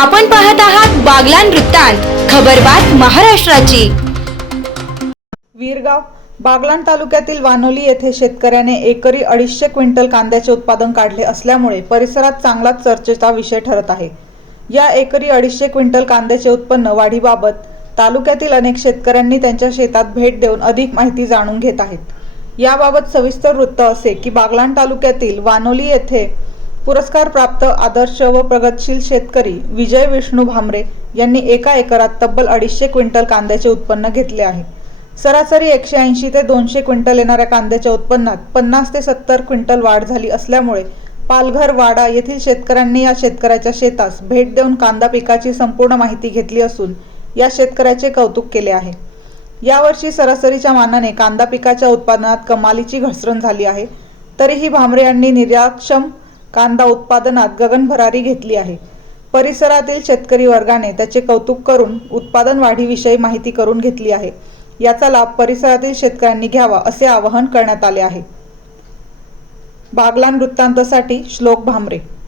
आपण पाहत आहात बागलान वृत्तांत खबरबात महाराष्ट्राची वीरगाव बागलाण तालुक्यातील वानोली येथे शेतकऱ्याने एकरी अडीचशे क्विंटल कांद्याचे उत्पादन काढले असल्यामुळे परिसरात चांगलाच चर्चेचा विषय ठरत आहे या एकरी अडीचशे क्विंटल कांद्याचे उत्पन्न वाढीबाबत तालुक्यातील अनेक शेतकऱ्यांनी त्यांच्या शेतात भेट देऊन अधिक माहिती जाणून घेत आहेत याबाबत सविस्तर वृत्त असे की बागलाण तालुक्यातील वानोली येथे पुरस्कार प्राप्त आदर्श व प्रगतशील शेतकरी विजय विष्णू भामरे यांनी एका एकरात तब्बल अडीचशे क्विंटल कांद्याचे उत्पन्न घेतले आहे सरासरी एकशे ऐंशी ते दोनशे क्विंटल येणाऱ्या कांद्याच्या उत्पन्नात पन्नास ते सत्तर क्विंटल वाढ झाली असल्यामुळे पालघर वाडा येथील शेतकऱ्यांनी या शेतकऱ्याच्या शेतास भेट देऊन कांदा पिकाची संपूर्ण माहिती घेतली असून या शेतकऱ्याचे कौतुक केले आहे यावर्षी सरासरीच्या मानाने कांदा पिकाच्या उत्पादनात कमालीची घसरण झाली आहे तरीही भामरे यांनी निर्याक्षम कांदा उत्पादनात गगनभरारी घेतली आहे परिसरातील शेतकरी वर्गाने त्याचे कौतुक करून उत्पादन वाढीविषयी माहिती करून घेतली आहे याचा लाभ परिसरातील शेतकऱ्यांनी घ्यावा असे आवाहन करण्यात आले आहे बागलान वृत्तांतसाठी श्लोक भामरे